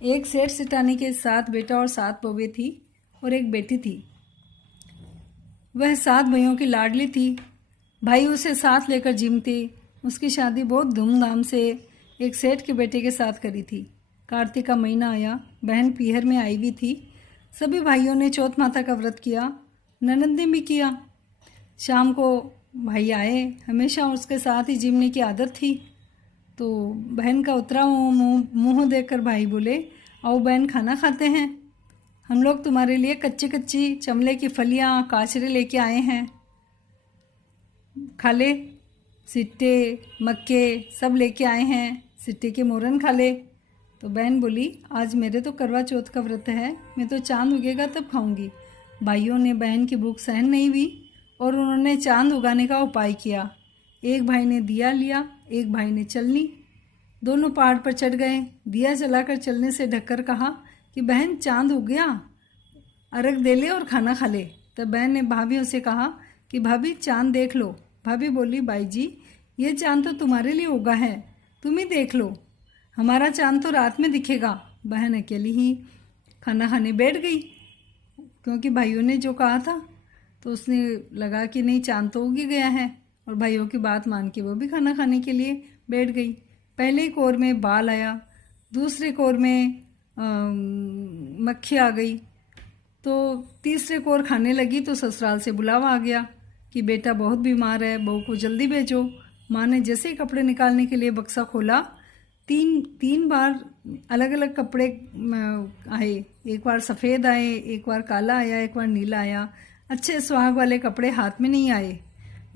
एक सेठ सिटानी के 7 बेटा और 7 बहुएं थी और एक बेटी थी। वह 7 भाइयों की लाडली थी। भाई उसे साथ लेकर जिमते। उसकी शादी बहुत धूमधाम से एक सेठ के बेटे के साथ करी थी। कार्तिक का महीना आया, बहन पीहर में आई हुई थी। सभी भाइयों ने चौथ माता का व्रत किया, ननद ने भी किया। शाम को भाई आए, हमेशा उसके साथ ही जिमने की आदत थी। तो बहन का उतरा मुंह देखकर भाई बोले, आओ बहन खाना खाते हैं। हम लोग तुम्हारे लिए कच्ची कच्ची चमले की फलियां काचरे लेके आए हैं, खा ले। सिट्टे मक्के सब लेके आए हैं, सिट्टे के मोरन खा ले। तो बहन बोली, आज मेरे तो करवा चौथ का व्रत है, मैं तो चांद उगेगा तब खाऊंगी। भाइयों ने बहन की भूख सहन नहीं हुई और उन्होंने चांद उगाने का उपाय किया। एक भाई ने दिया लिया, एक भाई ने चलनी। दोनों पहाड़ पर चढ़ गए। दिया जलाकर चलने से ढककर कहा कि बहन चांद उग गया, अर्घ दे ले और खाना खा ले। तब बहन ने भाभी से कहा कि भाभी चांद देख लो। भाभी बोली, भाई जी ये चांद तो तुम्हारे लिए उगा है, तुम ही देख लो, हमारा चांद तो रात में दिखेगा। बहन अकेली ही खाना खाने बैठ गई, क्योंकि भाइयों ने जो कहा था तो उसने लगा कि नहीं चांद तो उग ही गया है, और भाइयों की बात मान के वो भी खाना खाने के लिए बैठ गई। पहले कोर में बाल आया, दूसरे कोर में मक्खी आ गई, तो तीसरे कोर खाने लगी तो ससुराल से बुलावा आ गया कि बेटा बहुत बीमार है, बहू को जल्दी भेजो। माँ ने जैसे ही कपड़े निकालने के लिए बक्सा खोला, तीन बार अलग अलग कपड़े आए। एक बार सफ़ेद आए, एक बार काला आया, एक बार नीला आया। अच्छे सुहाग वाले कपड़े हाथ में नहीं आए।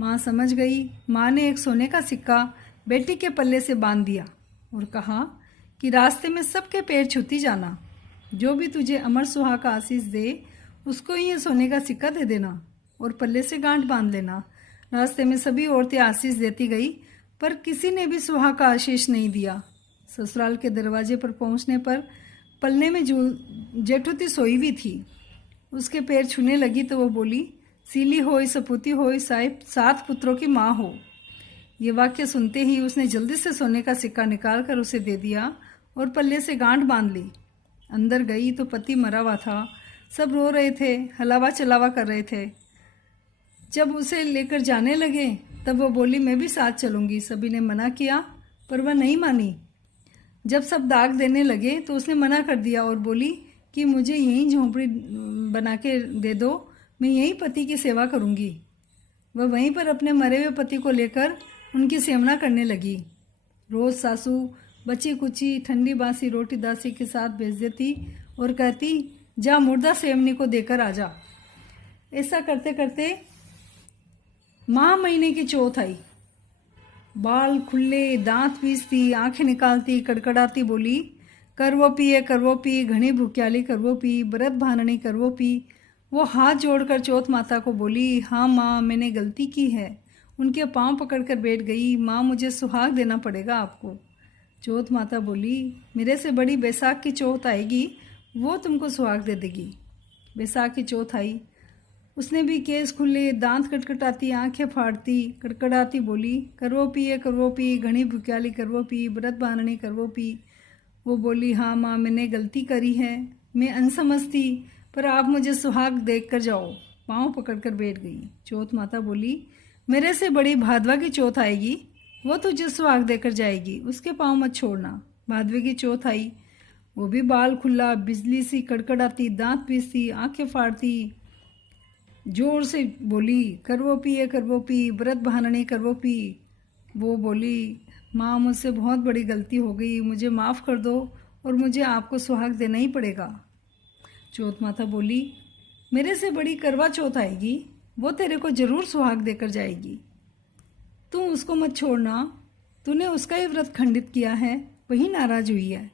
माँ समझ गई। माँ ने एक सोने का सिक्का बेटी के पल्ले से बांध दिया और कहा कि रास्ते में सबके पैर छूती जाना, जो भी तुझे अमर सुहाग का आशीष दे उसको ये सोने का सिक्का दे देना और पल्ले से गांठ बांध लेना। रास्ते में सभी औरतें आशीष देती गई, पर किसी ने भी सुहाग का आशीष नहीं दिया। ससुराल के दरवाजे पर पहुंचने पर पलने में जेठुती सोई हुई थी। उसके पैर छूने लगी तो वो बोली, सीली होई सपूती होई साहिब 7 पुत्रों की माँ हो। ये वाक्य सुनते ही उसने जल्दी से सोने का सिक्का निकाल कर उसे दे दिया और पल्ले से गांठ बांध ली। अंदर गई तो पति मरा हुआ था। सब रो रहे थे, हलावा चलावा कर रहे थे। जब उसे लेकर जाने लगे तब वो बोली, मैं भी साथ चलूंगी। सभी ने मना किया पर वह नहीं मानी। जब सब दाग देने लगे तो उसने मना कर दिया और बोली कि मुझे यहीं झोंपड़ी बना के दे दो, मैं यहीं पति की सेवा करूंगी। वह वहीं पर अपने मरे हुए पति को लेकर उनकी सेवना करने लगी। रोज सासू बची कुची ठंडी बासी रोटी दासी के साथ भेज देती और कहती, जा मुर्दा सेवनी को देकर आ जा। ऐसा करते करते माह महीने की चौथ आई। बाल खुले, दांत पीसती, आंखें निकालती, कड़कड़ाती बोली, करवो पी घनी भूक्याली करवो पी, व्रत भाननी करवो पी। वो हाथ जोड़कर चौथ माता को बोली, हाँ माँ मैंने गलती की है। उनके पांव पकड़कर बैठ गई। माँ मुझे सुहाग देना पड़ेगा आपको। चौथ माता बोली, मेरे से बड़ी बैसाख की चौथ आएगी, वो तुमको सुहाग दे देगी। बैसाख की चौथ आई। उसने भी केस खुले, दांत कटकटाती, आंखें फाड़ती, कड़कड़ाती बोली, करवो पी घनी भुक्याली करवो पी, व्रत बांधनी करवो पी। वो बोली, हाँ माँ मैंने गलती करी है, मैं अनसमझ थी, पर आप मुझे सुहाग देख कर जाओ। पाँव पकड़कर बैठ गई। चौथ माता बोली, मेरे से बड़ी भादवा की चौथ आएगी, वो तुझे सुहाग देकर जाएगी, उसके पाँव मत छोड़ना। भादवे की चौथ आई। वो भी बाल खुला, बिजली सी कड़कड़ाती, दांत पीसती, आंखें फाड़ती, जोर से बोली, करवो पी व्रत बहाननी करवो पी। वो बोली, माँ मुझसे बहुत बड़ी गलती हो गई, मुझे माफ़ कर दो और मुझे आपको सुहाग देना ही पड़ेगा। चौथ माता बोली, मेरे से बड़ी करवा चौथ आएगी, वो तेरे को जरूर सुहाग देकर जाएगी, तू उसको मत छोड़ना। तूने उसका ही व्रत खंडित किया है, वही नाराज हुई है।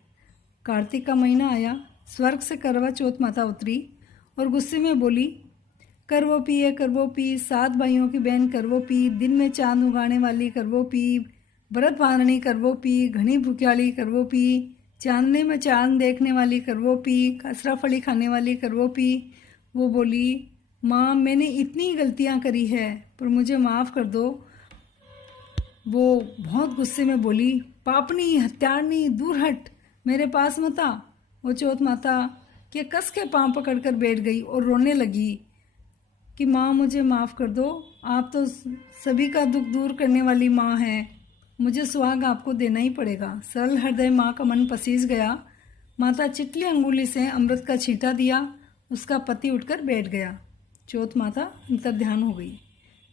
कार्तिक का महीना आया। स्वर्ग से करवा चौथ माता उतरी और गुस्से में बोली, करवो पी 7 भाइयों की बहन करवो पी, दिन में चांद उगाने वाली करवो पी, व्रत बांधनी करवो पी, घनी भुक्याली करवो पी, चांदने में चांद देखने वाली करवो पी, कसरा फली खाने वाली करवो पी। वो बोली, माँ मैंने इतनी गलतियाँ करी है, पर मुझे माफ़ कर दो। वो बहुत गुस्से में बोली, पापनी हत्यारनी दूर हट, मेरे पास मत आ, वो चौथ माता के कस के पाँव पकड़कर बैठ गई और रोने लगी कि माँ मुझे माफ़ कर दो, आप तो सभी का दुख दूर करने वाली माँ हैं, मुझे सुहाग आपको देना ही पड़ेगा। सरल हृदय माँ का मन पसीज गया। माता चिटली अंगुली से अमृत का छींटा दिया, उसका पति उठकर बैठ गया। चौथ माता अंतर ध्यान हो गई।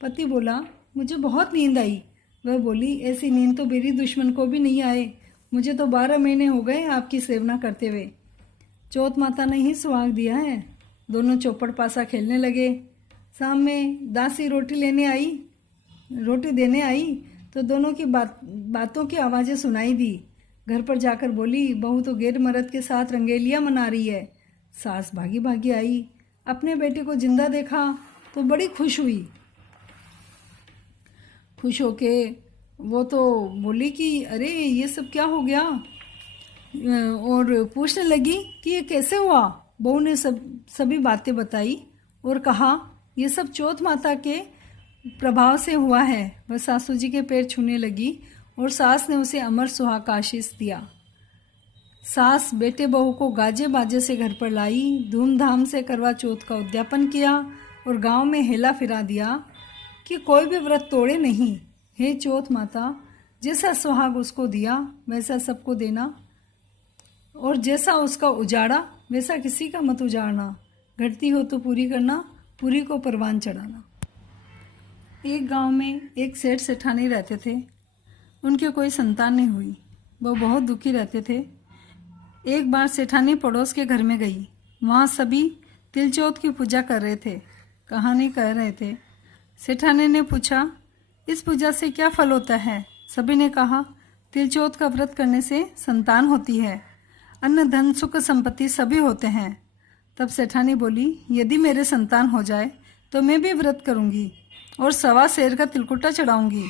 पति बोला, मुझे बहुत नींद आई। वह बोली, ऐसी नींद तो मेरी दुश्मन को भी नहीं आए, मुझे तो 12 महीने हो गए आपकी सेवना करते हुए। चौथ माता ने ही सुहाग दिया है। दोनों चौपड़ पासा खेलने लगे। शाम में दासी रोटी देने आई तो दोनों की बातों की आवाज़ें सुनाई दी। घर पर जाकर बोली, बहू तो गैर मर्द के साथ रंगेलियाँ मना रही है। सास भागी भागी आई, अपने बेटे को जिंदा देखा तो बड़ी खुश हुई। खुश होके वो तो बोली कि अरे ये सब क्या हो गया, और पूछने लगी कि ये कैसे हुआ। बहू ने सभी बातें बताई और कहा, ये सब चौथ माता के प्रभाव से हुआ है। वह सासू जी के पैर छूने लगी और सास ने उसे अमर सुहाग का आशीष दिया। सास बेटे बहू को गाजे बाजे से घर पर लाई, धूमधाम से करवा चौथ का उद्यापन किया और गांव में हेला फिरा दिया कि कोई भी व्रत तोड़े नहीं। हे चौथ माता, जैसा सुहाग उसको दिया वैसा सबको देना, और जैसा उसका उजाड़ा वैसा किसी का मत उजाड़ना। घटती हो तो पूरी करना, पूरी को परवान चढ़ाना। एक गांव में एक सेठ सेठानी रहते थे। उनके कोई संतान नहीं हुई। वो बहुत दुखी रहते थे। एक बार सेठानी पड़ोस के घर में गई। वहाँ सभी तिलचौथ की पूजा कर रहे थे, कहानी कह रहे थे। सेठानी ने पूछा, इस पूजा से क्या फल होता है? सभी ने कहा, तिलचौथ का व्रत करने से संतान होती है, अन्न धन सुख संपत्ति सभी होते हैं। तब सेठानी बोली, यदि मेरे संतान हो जाए तो मैं भी व्रत करूंगी और 1.25 सेर का तिलकुटा चढ़ाऊंगी।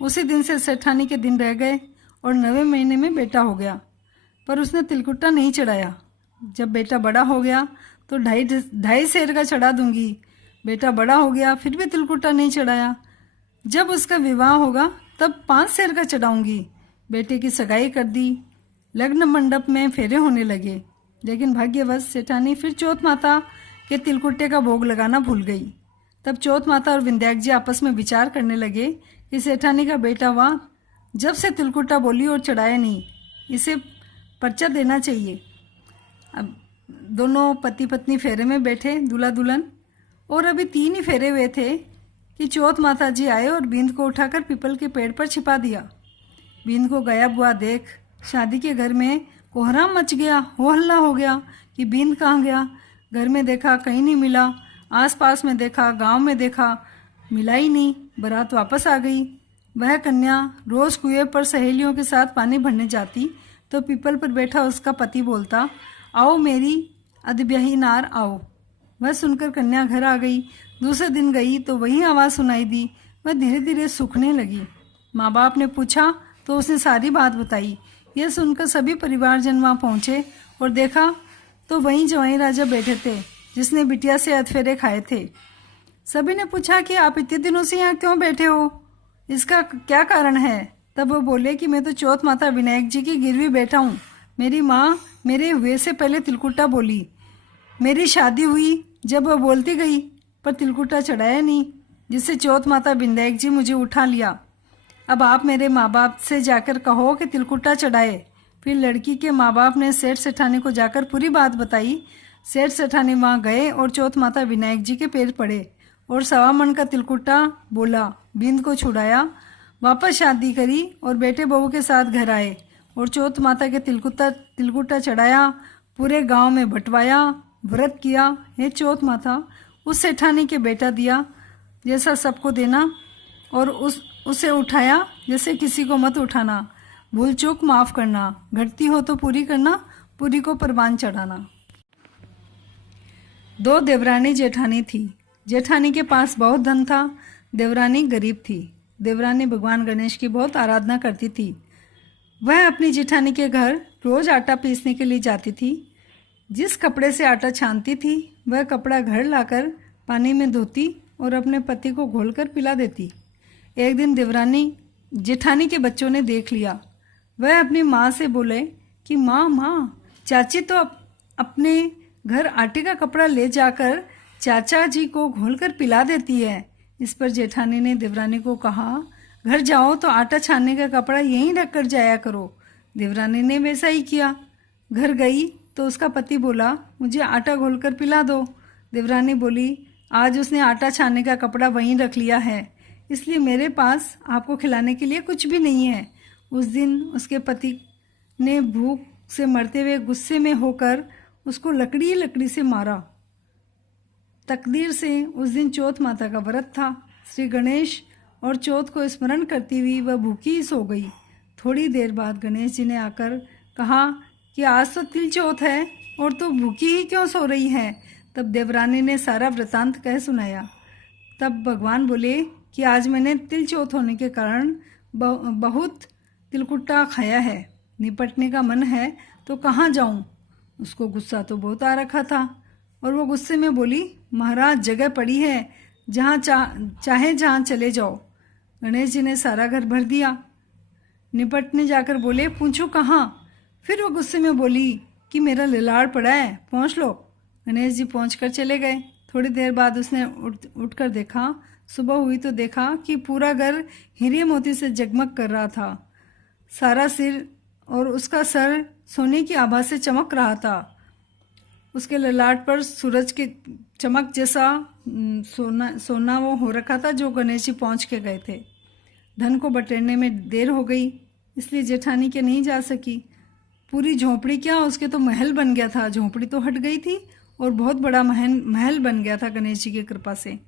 उसी दिन से सेठानी के दिन रह गए और 9वें महीने में बेटा हो गया, पर उसने तिलकुटा नहीं चढ़ाया। जब बेटा बड़ा हो गया तो 2.5 सेर का चढ़ा दूंगी। बेटा बड़ा हो गया, फिर भी तिलकुटा नहीं चढ़ाया। जब उसका विवाह होगा तब 5 सेर का चढ़ाऊंगी। बेटे की सगाई कर दी। लग्न मंडप में फेरे होने लगे, लेकिन भाग्यवश सेठानी फिर चौथ माता के तिलकुटे का भोग लगाना भूल गई। तब चौथ माता और विंध्याक जी आपस में विचार करने लगे कि सेठानी का बेटा हुआ, जब से तिलकुटा बोली और चढ़ाया नहीं, इसे पर्चा देना चाहिए। अब दोनों पति पत्नी फेरे में बैठे, दूल्हा दुल्हन, और अभी 3 ही फेरे हुए थे कि चौथ माता जी आए और बींद को उठाकर पीपल के पेड़ पर छिपा दिया। बींद को गायब हुआ देख शादी के घर में कोहराम मच गया, हो हल्ला हो गया कि बींद कहाँ गया। घर में देखा कहीं नहीं मिला, आसपास में देखा, गांव में देखा, मिला ही नहीं। बारात वापस आ गई। वह कन्या रोज कुएं पर सहेलियों के साथ पानी भरने जाती तो पीपल पर बैठा उसका पति बोलता, आओ मेरी अधब्याही नार आओ। वह सुनकर कन्या घर आ गई। दूसरे दिन गई तो वही आवाज़ सुनाई दी। वह धीरे धीरे सूखने लगी। माँ बाप ने पूछा तो उसने सारी बात बताई। यह सुनकर सभी परिवारजन वहाँ पहुँचे और देखा तो वहीं जवाई राजा बैठे थे जिसने बिटिया से अधफेरे खाए थे। सभी ने पूछा कि आप इतने दिनों से यहाँ क्यों बैठे हो, इसका क्या कारण है? तब वो बोले कि मैं तो चौथ माता विनायक जी की गिरवी बैठा हूँ। मेरी माँ मेरे हुए से पहले तिलकुटा बोली। मेरी शादी हुई, जब वह बोलती गई पर तिलकुटा चढ़ाया नहीं, जिससे चौथ माता विनायक जी मुझे उठा लिया। अब आप मेरे माँ बाप से जाकर कहो कि तिलकुटा चढ़ाए। फिर लड़की के माँ बाप ने सेठ सेठानी को जाकर पूरी बात बताई। सेठ सेठानी वहाँ गए और चौथ माता विनायक जी के पैर पड़े और 1.25 मन का तिलकुटा बोला, बींद को छुड़ाया, वापस शादी करी और बेटे बहू के साथ घर आए और चौथ माता के तिलकुटा चढ़ाया, पूरे गांव में बंटवाया, व्रत किया। हे चौथ माता, उस सेठानी के बेटा दिया जैसा सबको देना और उसे उठाया जैसे किसी को मत उठाना। भूल चूक माफ करना, घटती हो तो पूरी करना, पूरी को परवान चढ़ाना। 2 देवरानी जेठानी थी। जेठानी के पास बहुत धन था, देवरानी गरीब थी। देवरानी भगवान गणेश की बहुत आराधना करती थी। वह अपनी जेठानी के घर रोज आटा पीसने के लिए जाती थी। जिस कपड़े से आटा छानती थी वह कपड़ा घर लाकर पानी में धोती और अपने पति को घोलकर पिला देती। एक दिन देवरानी जेठानी के बच्चों ने देख लिया। वह अपनी माँ से बोले कि माँ चाची तो अपने घर आटे का कपड़ा ले जाकर चाचा जी को घोलकर पिला देती है। इस पर जेठानी ने देवरानी को कहा, घर जाओ तो आटा छानने का कपड़ा यहीं रख कर जाया करो। देवरानी ने वैसा ही किया। घर गई तो उसका पति बोला, मुझे आटा घोलकर पिला दो। देवरानी बोली, आज उसने आटा छानने का कपड़ा वहीं रख लिया है, इसलिए मेरे पास आपको खिलाने के लिए कुछ भी नहीं है। उस दिन उसके पति ने भूख से मरते हुए गुस्से में होकर उसको लकड़ी से मारा। तकदीर से उस दिन चौथ माता का व्रत था। श्री गणेश और चौथ को स्मरण करती हुई वह भूखी ही सो गई। थोड़ी देर बाद गणेश जी ने आकर कहा कि आज तो तिल चौथ है और तू भूखी ही क्यों सो रही है। तब देवरानी ने सारा वृतांत कह सुनाया। तब भगवान बोले कि आज मैंने तिल चौथ होने के कारण बहुत तिलकुट्टा खाया है, निपटने का मन है तो कहाँ जाऊं। उसको गुस्सा तो बहुत आ रखा था और वो गुस्से में बोली, महाराज जगह पड़ी है, जहाँ चाहे जहाँ चले जाओ। गणेश जी ने सारा घर भर दिया। निपटने जाकर बोले, पूछो कहाँ। फिर वो गुस्से में बोली कि मेरा लिलाड़ पड़ा है, पहुँच लो। गणेश जी पहुँच कर चले गए। थोड़ी देर बाद उसने उठकर देखा, सुबह हुई तो देखा कि पूरा घर हीरे मोती से जगमग कर रहा था। सारा सिर और उसका सर सोने की आभा से चमक रहा था। उसके ललाट पर सूरज के चमक जैसा सोना वो हो रखा था, जो गणेश जी पहुँच के गए थे। धन को बटेरने में देर हो गई, इसलिए जेठानी के नहीं जा सकी। पूरी झोंपड़ी क्या, उसके तो महल बन गया था। झोंपड़ी तो हट गई थी और बहुत बड़ा महल बन गया था गणेश जी की कृपा से।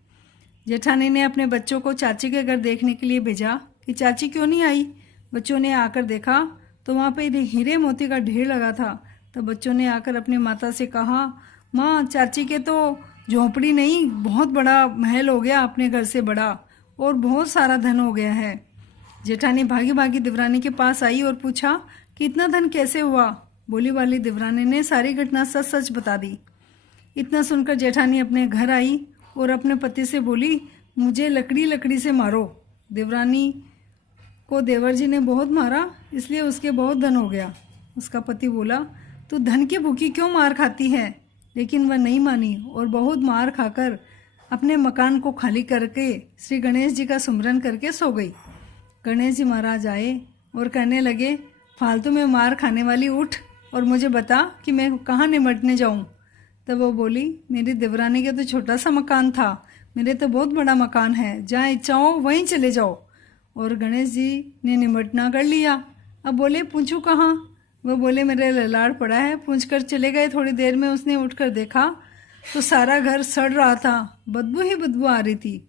जेठानी ने अपने बच्चों को चाची के घर देखने के लिए भेजा कि चाची क्यों नहीं आई। बच्चों ने आकर देखा तो वहाँ पे हीरे मोती का ढेर लगा था। तब बच्चों ने आकर अपनी माता से कहा, माँ चाची के तो झोंपड़ी नहीं, बहुत बड़ा महल हो गया, अपने घर से बड़ा, और बहुत सारा धन हो गया है। जेठानी भागी भागी देवरानी के पास आई और पूछा कि इतना धन कैसे हुआ। बोली वाली देवरानी ने सारी घटना सच सच बता दी। इतना सुनकर जेठानी अपने घर आई और अपने पति से बोली, मुझे लकड़ी से मारो। देवरानी को देवर जी ने बहुत मारा, इसलिए उसके बहुत धन हो गया। उसका पति बोला, तू धन की भूखी क्यों मार खाती है। लेकिन वह नहीं मानी और बहुत मार खाकर अपने मकान को खाली करके श्री गणेश जी का सुमरन करके सो गई। गणेश जी महाराज आए और कहने लगे, फालतू में मार खाने वाली, उठ और मुझे बता कि मैं कहाँ निमटने जाऊँ। तब वो बोली, मेरी देवरानी का तो छोटा सा मकान था, मेरे तो बहुत बड़ा मकान है, जहाँ इच्छा हो वहीं चले जाओ। और गणेश जी ने निमटना कर लिया। अब बोले, पूछूं कहाँ। वह बोले, मेरे ललाड़ पड़ा है। पूछ कर चले गए। थोड़ी देर में उसने उठकर देखा तो सारा घर सड़ रहा था, बदबू ही बदबू आ रही थी।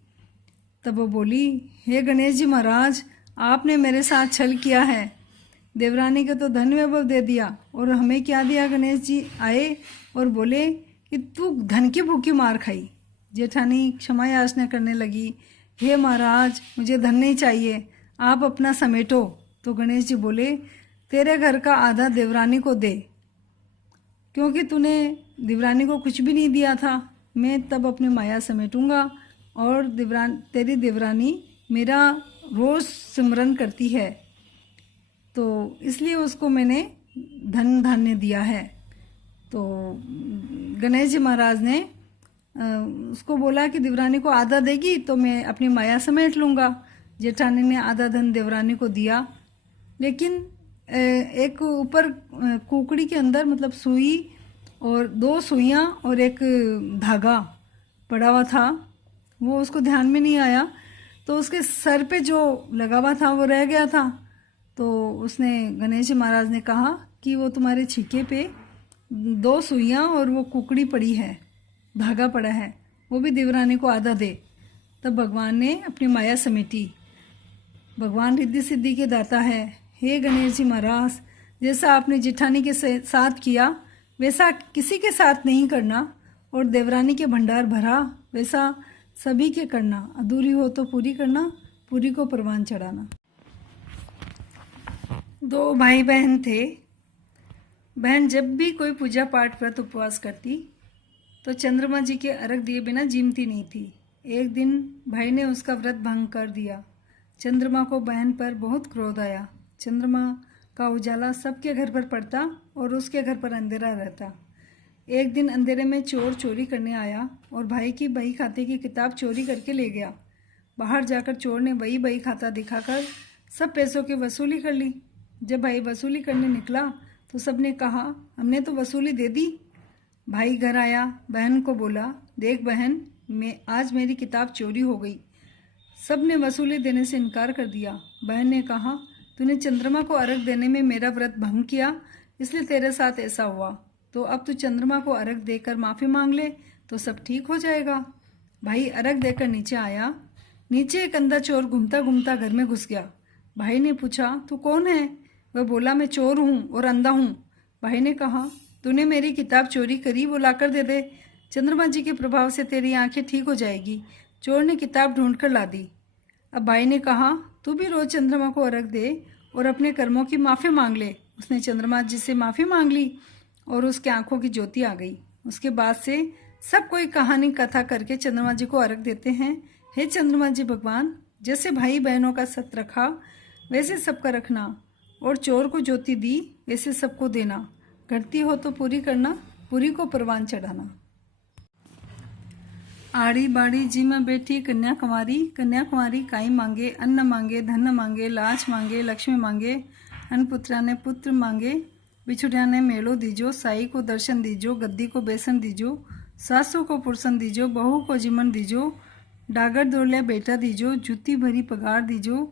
तब वो बोली, हे गणेश जी महाराज, आपने मेरे साथ छल किया है। देवरानी को तो धन वैभव दे दिया और हमें क्या दिया। गणेश जी आए और बोले कि तू धन की भूखी मार खाई। जेठानी क्षमा याचना करने लगी, हे महाराज, मुझे धन नहीं चाहिए, आप अपना समेटो। तो गणेश जी बोले, तेरे घर का आधा देवरानी को दे, क्योंकि तूने देवरानी को कुछ भी नहीं दिया था। मैं तब अपनी माया समेटूंगा और तेरी देवरानी मेरा रोज सिमरन करती है, तो इसलिए उसको मैंने धन धान्य दिया है। तो गणेश जी महाराज ने उसको बोला कि देवरानी को आधा देगी तो मैं अपनी माया समेट लूँगा। जेठानी ने आधा धन देवरानी को दिया, लेकिन एक ऊपर कुकड़ी के अंदर मतलब सुई और 2 सुइयाँ और एक धागा पड़ा हुआ था, वो उसको ध्यान में नहीं आया, तो उसके सर पे जो लगा हुआ था वो रह गया था। तो उसने गणेश जी महाराज ने कहा कि वो तुम्हारे छीके पे 2 सुइयाँ और वो कुकड़ी पड़ी है, धागा पड़ा है, वो भी देवरानी को आधा दे। तब भगवान ने अपनी माया समेटी। भगवान रिद्धि सिद्धि के दाता है। हे गणेश जी महाराज, जैसा आपने जेठानी के साथ किया वैसा किसी के साथ नहीं करना, और देवरानी के भंडार भरा वैसा सभी के करना। अधूरी हो तो पूरी करना, पूरी को परवान चढ़ाना। 2 भाई बहन थे। बहन जब भी कोई पूजा पाठ व्रत उपवास करती तो चंद्रमा जी के अर्घ दिए बिना जीमती नहीं थी। एक दिन भाई ने उसका व्रत भंग कर दिया। चंद्रमा को बहन पर बहुत क्रोध आया। चंद्रमा का उजाला सबके घर पर पड़ता और उसके घर पर अंधेरा रहता। एक दिन अंधेरे में चोर चोरी करने आया और भाई की बही खाते की किताब चोरी करके ले गया। बाहर जाकर चोर ने वही बही खाता दिखाकर सब पैसों की वसूली कर ली। जब भाई वसूली करने निकला तो सबने कहा, हमने तो वसूली दे दी। भाई घर आया, बहन को बोला, देख बहन, आज मेरी किताब चोरी हो गई। सब ने वसूली देने से इनकार कर दिया। बहन ने कहा, तूने चंद्रमा को अर्घ देने में मेरा व्रत भंग किया, इसलिए तेरे साथ ऐसा हुआ। तो अब तू चंद्रमा को अर्घ देकर माफ़ी मांग ले तो सब ठीक हो जाएगा। भाई अर्घ देकर नीचे आया। नीचे एक अंधा चोर घूमता घूमता घर में घुस गया। भाई ने पूछा, तू कौन है? वह बोला, मैं चोर हूँ और अंधा हूँ। भाई ने कहा, तूने मेरी किताब चोरी करी, वो लाकर दे दे। चंद्रमा जी के प्रभाव से तेरी आंखें ठीक हो जाएगी। चोर ने किताब ढूंढ कर ला दी। अब भाई ने कहा, तू भी रोज चंद्रमा को अर्घ दे और अपने कर्मों की माफ़ी मांग ले। उसने चंद्रमा जी से माफ़ी मांग ली और उसके आंखों की ज्योति आ गई। उसके बाद से सब कोई कहानी कथा करके चंद्रमा जी को अर्घ देते हैं। हे चंद्रमा जी भगवान, जैसे भाई बहनों का सत रखा वैसे सबका रखना, और चोर को ज्योति दी वैसे सबको देना। घटती हो तो पूरी करना, पूरी को परवान चढ़ाना। आड़ी बाड़ी जी में बैठी कन्याकुमारी, कन्याकुमारी काई मांगे, अन्न मांगे, धन मांगे, लाज मांगे, लक्ष्मी मांगे। अनपुत्रा ने पुत्र मांगे, बिछुड़िया ने मेलो दीजो, साई को दर्शन दीजो, गद्दी को बेसन दीजो, सासू को पुरसन दीजो, बहू को जिमन दीजो, डागर दौड़िया बेटा दीजो, जूती भरी पगार दीजो,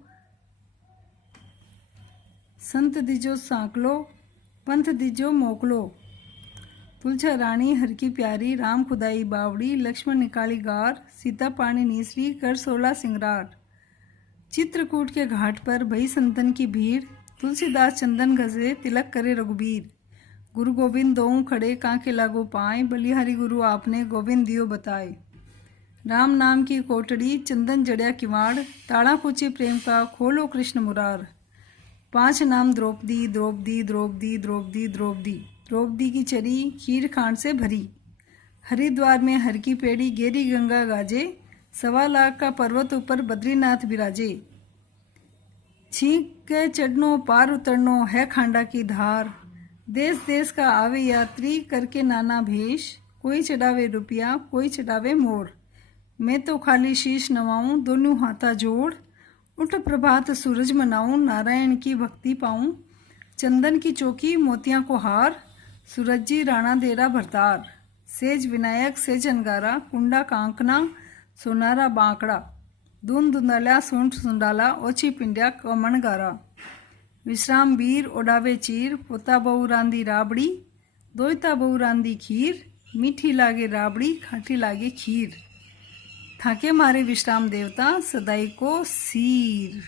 संत दीजो सांकलो, पंथ दीजो मोकलो। तुलछा रानी हर की प्यारी, राम खुदाई बावड़ी, लक्ष्मण निकाली गार, सीता पानी नीसरी, कर 16 सिंगरार। चित्रकूट के घाट पर भई संतन की भीड़, तुलसीदास चंदन घसे, तिलक करे रघुबीर। गुरु गोविंद दोऊ खड़े, कांके लागो पाए, बलिहारी गुरु आपने, गोविंद दियो बताए। राम नाम की कोटड़ी, चंदन जड़िया किवाड़, ताड़ा पूछे प्रेम का, खोलो कृष्ण मुरार। 5 नाम द्रौपदी, द्रौपदी, द्रौपदी, द्रौपदी, द्रौपदी। द्रौपदी की चरी खीर खांड से भरी। हरिद्वार में हर की पेड़ी, गेरी गंगा गाजे, 1.25 लाख का पर्वत ऊपर बद्रीनाथ विराजे। छींक के चढ़नो पार उतरनो है खांडा की धार, देश देश का आवे यात्री करके नाना भेष, कोई चढ़ावे रुपया, कोई चढ़ावे मोर। मैं तो खाली शीश नवाऊं, दोनों हाथा जोड़, उठ प्रभात सूरज मनाऊं, नारायण की भक्ति पाऊं। चंदन की चौकी मोतियां को हार, सूरज जी राणा देरा भरतार। सेज विनायक सेज अंगारा, कुंडा कांकना सोनारा बांकड़ा। धुन धुंदाला सूंठ सुंडाला, ओछी पिंड्या कमण गारा। विश्राम वीर ओडावे चीर, पोता बहु रांदी राबड़ी, दोयता बहु रांदी खीर। मीठी लागे राबड़ी, खाटी लागे खीर। थाके मारे विश्राम देवता, सदाई को सीर।